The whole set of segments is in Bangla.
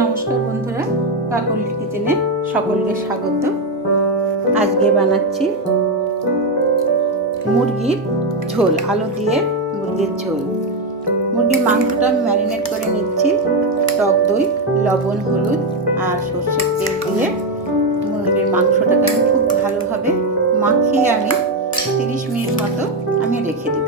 নমস্কার বন্ধুরা, কাকলির কিচেনে সকলকে স্বাগত। আজকে বানাচ্ছি মুরগির ঝোল, আলু দিয়ে মুরগির ঝোল। মুরগির মাংসটা আমি ম্যারিনেট করে নিচ্ছি টক দই, লবণ, হলুদ আর সর্ষের তেল দিয়ে। মুরগির মাংসটাকে আমি খুব ভালোভাবে মাখিয়ে আমি 30 মিনিট মতো আমি রেখে দেব।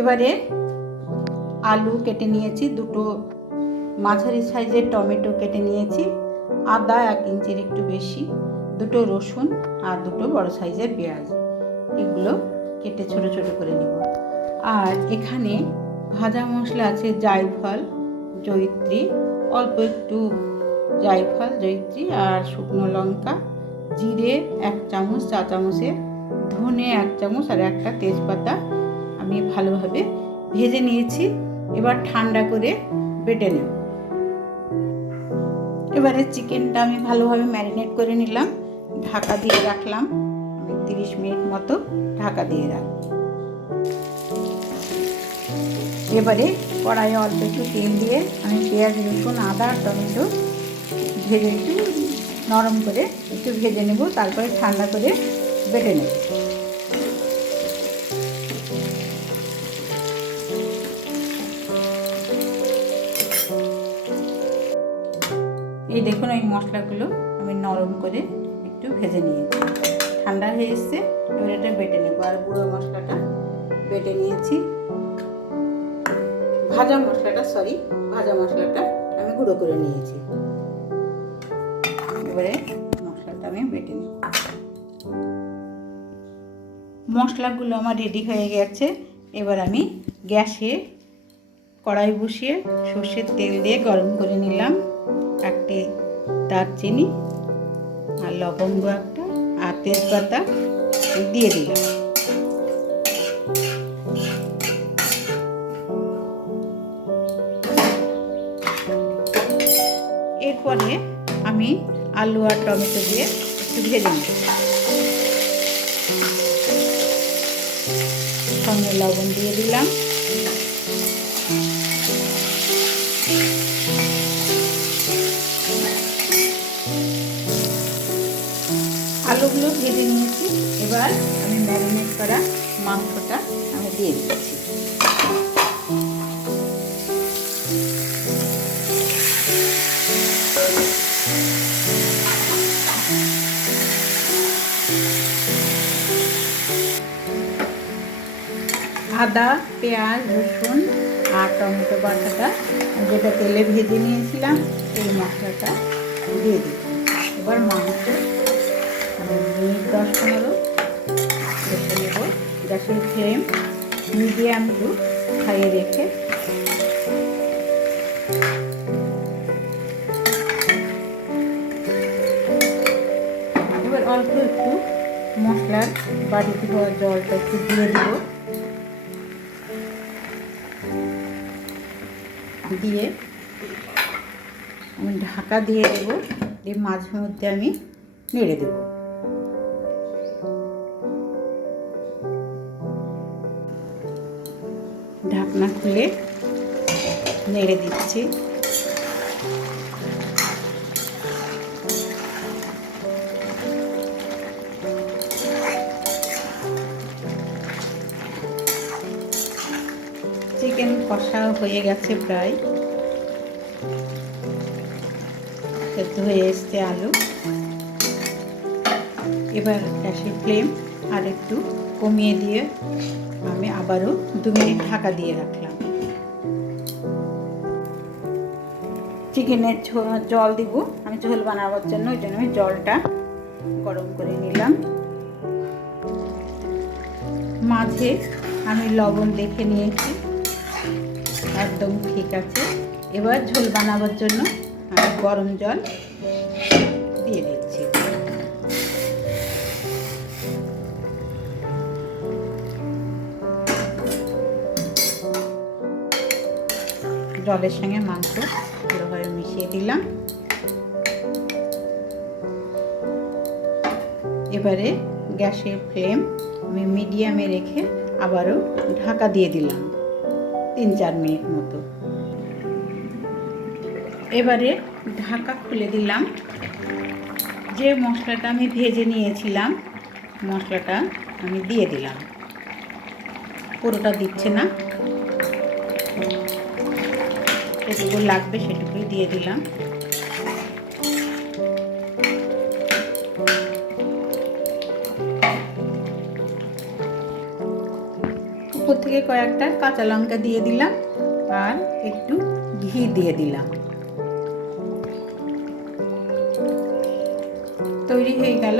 এবারে আলু কেটে নিয়েছি, দুটো মাঝারি সাইজের টমেটো কেটে নিয়েছি, আদা 1 ইঞ্চির একটু বেশি, দুটো রসুন আর দুটো বড় সাইজের পেঁয়াজ, এগুলো কেটে ছোট ছোট করে নেব। আর এখানে ভাজা মশলা আছে জায়ফল, জয়িত্রী, অল্প একটু জায়ফল, জয়িত্রী আর শুকনো লঙ্কা, জিরে 1 চামচ, চা চামচের, ধনে 1 চামচ আর একটা তেজপাতা আমি ভালোভাবে ভেজে নিয়েছি। এবার ঠান্ডা করে বেটে নেব। এবারে চিকেনটা আমি ভালোভাবে ম্যারিনেট করে নিলাম, ঢাকা দিয়ে রাখলাম। আমি 30 মিনিট মতো ঢাকা দিয়ে রাখব। এবারে কড়াইয়ে অল্প একটু তেল দিয়ে আমি পেঁয়াজ, রসুন, আদা আর টমেটো ভেজে একটু নরম করে একটু ভেজে নেব, তারপরে ঠান্ডা করে বেটে নেব। এই দেখুন, এই মশলাগুলো আমি নরম করে একটু ভেজে নিয়েছি, ঠান্ডা হয়ে এসছে। এবার এটা বেটে নেব। আর গুঁড়ো মশলাটা বেটে নিয়েছি, ভাজা মশলাটা আমি গুঁড়ো করে নিয়েছি। এবারে মশলাটা আমি বেটে নেব। মশলাগুলো আমার রেডি হয়ে গেছে। এবার আমি গ্যাসে কড়াই বসিয়ে সর্ষের তেল দিয়ে গরম করে নিলাম, 1টে দারচিনি আর লবঙ্গ একটা আর তেজপাতা দিয়ে দিলাম। এরপরে আমি আলু আর টমেটো দিয়ে একটু ভেজে নেব, সঙ্গে লবণ দিয়ে দিলাম। আলুগুলো ভেজে নিয়েছি। এবার আমি ম্যারিনেট করা মাংসটা আমি দিয়ে দিচ্ছি। আদা, পেঁয়াজ, রসুন আর টমেটো বাটাটা যেটা তেলে ভেজে নিয়েছিলাম সেই মশলাটা দিয়ে দিই। এবার মাংস মিনিট 10-15 কষে নেব। গ্যাসের ফ্লেম মিডিয়াম টু হাইয়ে রেখে এবার অল্প একটু মশলার বাড়িতে হওয়া জলটা একটু দিয়ে দেব। দিয়ে আমি ঢাকা দিয়ে দেবো, দিয়ে মাঝে মধ্যে আমি নেড়ে দেব। ঢাকনা খুলে নেড়ে দিচ্ছি। কষা হয়ে গেছে, প্রায় সেদ্ধ হয়ে এসছে আলু। এবার গ্যাসের ফ্লেম আর একটু কমিয়ে দিয়ে আমি আবারও 2 মিনিট ঢাকা দিয়ে রাখলাম। চিকেনের জল দিব আমি ঝোল বানাবার জন্য, ওই জন্য আমি জলটা গরম করে নিলাম। মাঝে আমি লবণ দেখে নিয়েছি, একদম ঠিক আছে। এবার ঝোল বানাবার জন্য আমি গরম জল দিয়ে দিচ্ছি। জলের সঙ্গে মাংস ভালোভাবে মিশিয়ে দিলাম। এবারে গ্যাসের ফ্লেম আমি মিডিয়ামে রেখে আবারও ঢাকা দিয়ে দিলাম 3-4 মিনিট মতো। এবারে ঢাকা খুলে দিলাম। যে মশলাটা আমি ভেজে নিয়েছিলাম মশলাটা আমি দিয়ে দিলাম, পুরোটা দিচ্ছে না, যেটুকু লাগবে সেটুকুই দিয়ে দিলাম। উপর থেকে কয়েকটা কাঁচা লঙ্কা দিয়ে দিলাম আর একটু ঘি দিয়ে দিলাম। তৈরি হয়ে গেল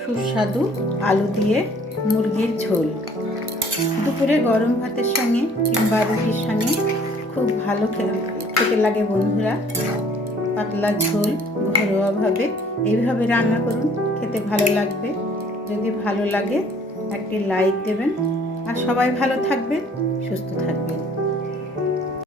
সুস্বাদু আলু দিয়ে মুরগির ঝোল। দুপুরে গরম ভাতের সঙ্গে কিংবা রুটির সঙ্গে খুব ভালো খেতে লাগে বন্ধুরা। পাতলা ঝোল ঘরোয়াভাবে এইভাবে রান্না করুন, খেতে ভালো লাগবে। যদি ভালো লাগে একটি লাইক দেবেন, আর সবাই ভালো থাকবেন, সুস্থ থাকবেন।